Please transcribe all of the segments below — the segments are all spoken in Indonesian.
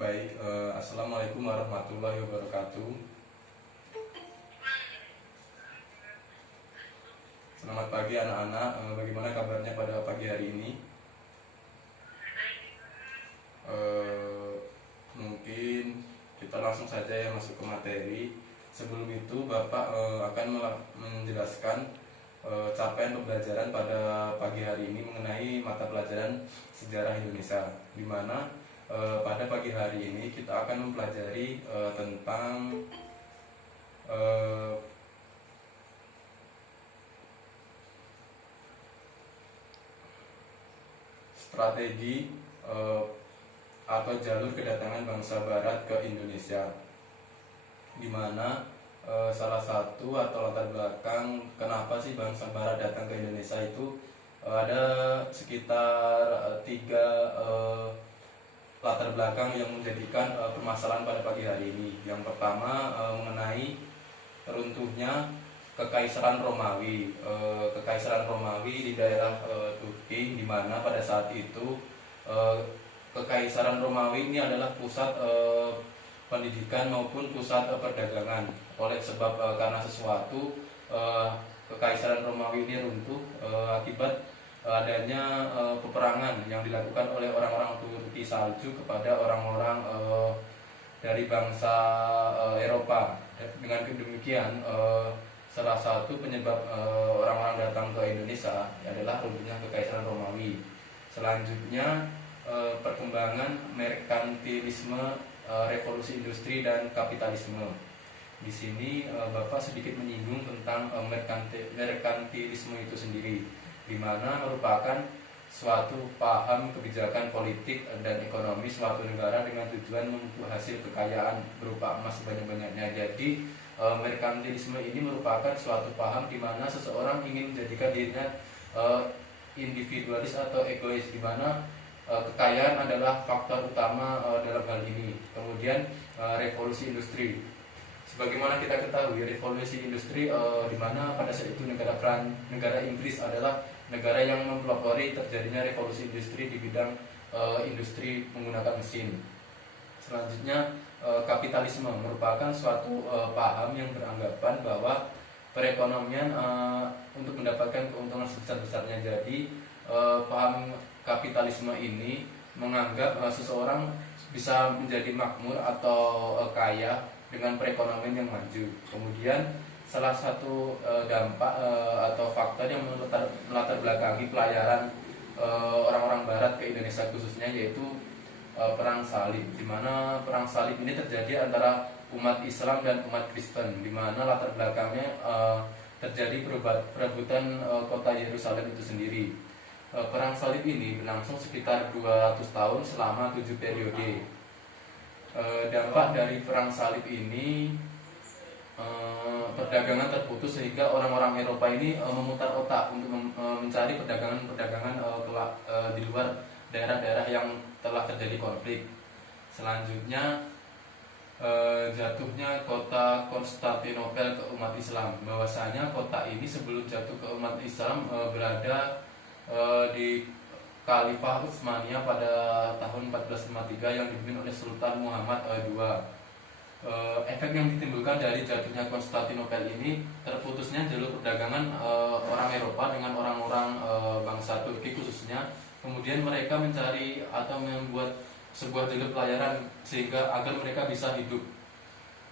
Baik, Assalamualaikum warahmatullahi wabarakatuh. Selamat pagi anak-anak, bagaimana kabarnya pada pagi hari ini? Mungkin kita langsung saja ya masuk ke materi. Sebelum itu Bapak akan menjelaskan capaian pembelajaran pada pagi hari ini mengenai mata pelajaran sejarah Indonesia, di mana pada pagi hari ini kita akan mempelajari tentang strategi atau jalur kedatangan bangsa Barat ke Indonesia, di mana salah satu atau latar belakang kenapa sih bangsa Barat datang ke Indonesia itu ada sekitar tiga latar belakang yang menjadikan permasalahan pada pagi hari ini. Yang pertama mengenai runtuhnya Kekaisaran Romawi. Kekaisaran Romawi di daerah Turki, di mana pada saat itu Kekaisaran Romawi ini adalah pusat pendidikan maupun pusat perdagangan. Oleh sebab karena sesuatu Kekaisaran Romawi ini runtuh akibat adanya peperangan yang dilakukan oleh orang-orang Turki salju kepada orang-orang dari bangsa Eropa. Dengan demikian salah satu penyebab orang-orang datang ke Indonesia adalah runtuhnya Kekaisaran Romawi. Selanjutnya perkembangan merkantilisme, revolusi industri dan kapitalisme. Di sini Bapak sedikit menyinggung tentang merkantilisme itu sendiri, di mana merupakan suatu paham kebijakan politik dan ekonomi suatu negara dengan tujuan memupuk hasil kekayaan berupa emas sebanyak-banyaknya. Jadi merkantilisme ini merupakan suatu paham di mana seseorang ingin menjadikan dirinya individualis atau egois, di mana kekayaan adalah faktor utama dalam hal ini. Kemudian revolusi industri. Sebagaimana kita ketahui, revolusi industri di mana pada saat itu negara Inggris adalah negara yang mempelopori terjadinya revolusi industri di bidang industri menggunakan mesin. Selanjutnya kapitalisme merupakan suatu paham yang beranggapan bahwa perekonomian untuk mendapatkan keuntungan sebesar-besarnya. Jadi paham kapitalisme ini menganggap seseorang bisa menjadi makmur atau kaya dengan perekonomian yang maju. Kemudian salah satu dampak atau faktor yang melatar belakangi pelayaran orang-orang Barat ke Indonesia khususnya yaitu perang salib, di mana perang salib ini terjadi antara umat Islam dan umat Kristen, di mana latar belakangnya terjadi perebutan kota Yerusalem itu sendiri. Perang salib ini berlangsung sekitar 200 tahun selama 7 periode. Dampak dari perang salib ini perdagangan terputus sehingga orang-orang Eropa ini memutar otak untuk mencari perdagangan di luar daerah-daerah yang telah terjadi konflik. Selanjutnya jatuhnya kota Konstantinopel ke umat Islam. Bahwasanya kota ini sebelum jatuh ke umat Islam berada di Khalifah Utsmaniyah pada tahun 1453 yang dipimpin oleh Sultan Muhammad II. Efek yang ditimbulkan dari jatuhnya Konstantinopel ini terputusnya jalur perdagangan orang Eropa dengan orang-orang bangsa Turki khususnya. Kemudian mereka mencari atau membuat sebuah jalur pelayaran sehingga agar mereka bisa hidup.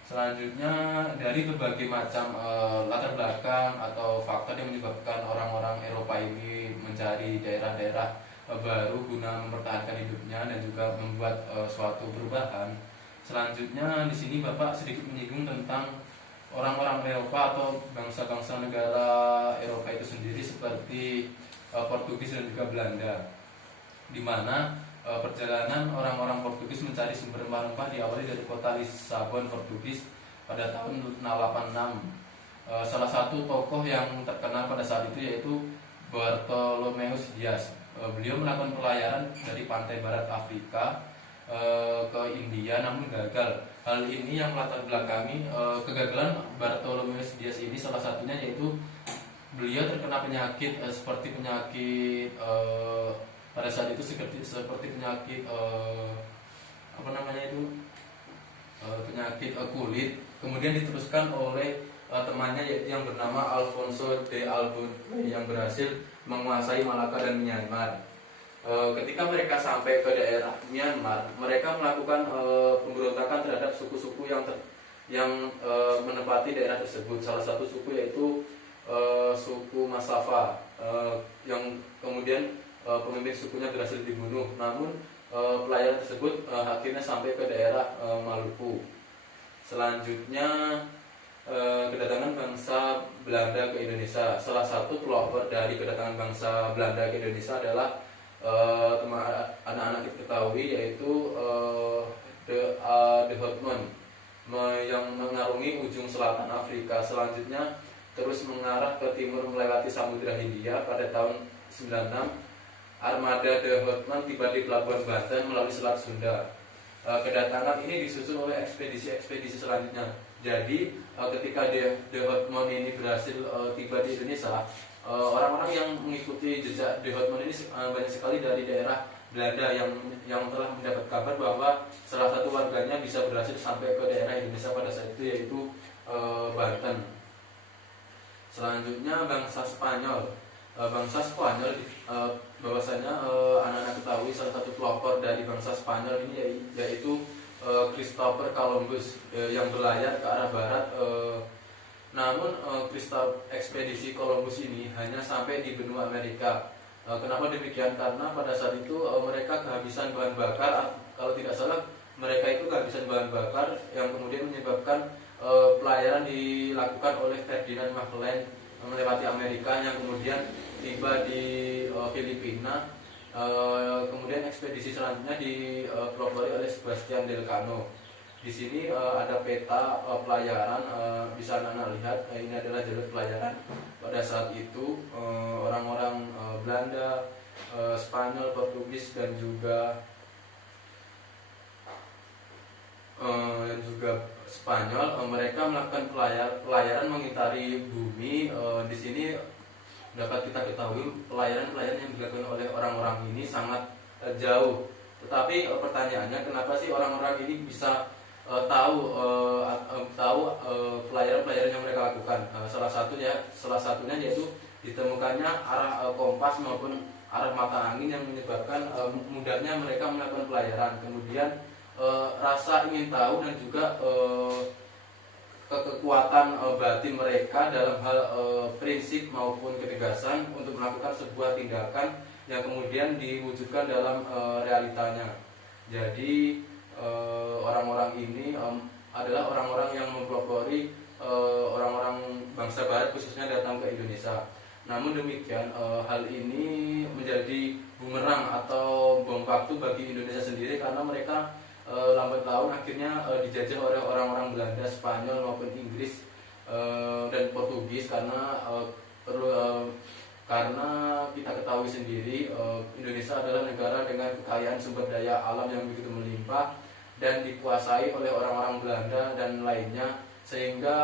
Selanjutnya dari berbagai macam latar belakang atau faktor yang menyebabkan orang-orang Eropa ini mencari daerah-daerah baru guna mempertahankan hidupnya dan juga membuat suatu perubahan. Selanjutnya di sini Bapak sedikit menyinggung tentang orang-orang Eropa atau bangsa-bangsa negara Eropa itu sendiri seperti Portugis dan juga Belanda, di mana perjalanan orang-orang Portugis mencari sumber rempah-rempah diawali dari kota Lisabon, Portugis pada tahun 1686. Salah satu tokoh yang terkenal pada saat itu yaitu Bartolomeus Dias. Beliau melakukan pelayaran dari pantai barat Afrika ke India namun gagal. Hal ini yang melatar belakangi kegagalan Bartolomeus Dias ini, salah satunya yaitu beliau terkena penyakit seperti penyakit pada saat itu seperti penyakit apa namanya itu kulit, kemudian diteruskan oleh temannya yaitu yang bernama Alfonso de Albuquerque yang berhasil menguasai Malaka dan Myanmar. Ketika mereka sampai ke daerah Myanmar, mereka melakukan pemberontakan terhadap suku-suku yang menempati daerah tersebut. Salah satu suku yaitu suku Masafa, yang kemudian pemimpin sukunya berhasil dibunuh. Namun pelayaran tersebut akhirnya sampai ke daerah Maluku. Selanjutnya kedatangan bangsa Belanda ke Indonesia. Salah satu pelopor dari kedatangan bangsa Belanda ke Indonesia adalah anak-anak kita ketahui, yaitu de Houtman yang mengarungi ujung selatan Afrika. Selanjutnya terus mengarah ke timur melewati Samudra Hindia. Pada tahun 96 armada de Houtman tiba di pelabuhan Banten melalui Selat Sunda. Kedatangan ini disusul oleh ekspedisi selanjutnya. Jadi ketika de Houtman ini berhasil tiba di Indonesia, orang-orang yang mengikuti jejak de Houtman ini banyak sekali dari daerah Belanda yang telah mendapat kabar bahwa salah satu warganya bisa berhasil sampai ke daerah Indonesia pada saat itu, yaitu Banten. Selanjutnya bangsa Spanyol. Bahwasanya anak-anak ketahui salah satu pelopor dari bangsa Spanyol ini yaitu Christopher Columbus yang berlayar ke arah barat. Namun ekspedisi Columbus ini hanya sampai di benua Amerika. Kenapa demikian? Karena pada saat itu mereka kehabisan bahan bakar. Kalau tidak salah mereka itu kehabisan bahan bakar, yang kemudian menyebabkan pelayaran dilakukan oleh Ferdinand Magellan melewati Amerika, yang kemudian tiba di Filipina. Kemudian ekspedisi selanjutnya dipelopori oleh Sebastian Elcano. Di sini ada peta pelayaran, bisa Anda lihat. Ini adalah jalur pelayaran pada saat itu. Orang-orang Belanda, Spanyol, Portugis dan juga Spanyol, mereka melakukan pelayaran mengitari bumi. Di sini dapat kita ketahui pelayaran yang dilakukan oleh orang-orang ini sangat jauh. Tetapi pertanyaannya, kenapa sih orang-orang ini bisa tahu pelayaran yang mereka lakukan? Salah satunya yaitu ditemukannya arah kompas maupun arah mata angin yang menyebabkan mudahnya mereka melakukan pelayaran. Kemudian rasa ingin tahu dan juga kekuatan batin mereka dalam hal prinsip maupun ketegasan untuk melakukan sebuah tindakan yang kemudian diwujudkan dalam realitanya. Jadi orang-orang ini adalah orang-orang yang mempelopori orang-orang bangsa barat khususnya datang ke Indonesia. Namun demikian, hal ini menjadi bumerang atau bom waktu bagi Indonesia sendiri, karena mereka lambat laun akhirnya dijajah oleh orang-orang Belanda, Spanyol maupun Inggris dan Portugis. Karena kita ketahui sendiri, Indonesia adalah negara dengan kekayaan sumber daya alam yang begitu melimpah dan dikuasai oleh orang-orang Belanda dan lainnya, sehingga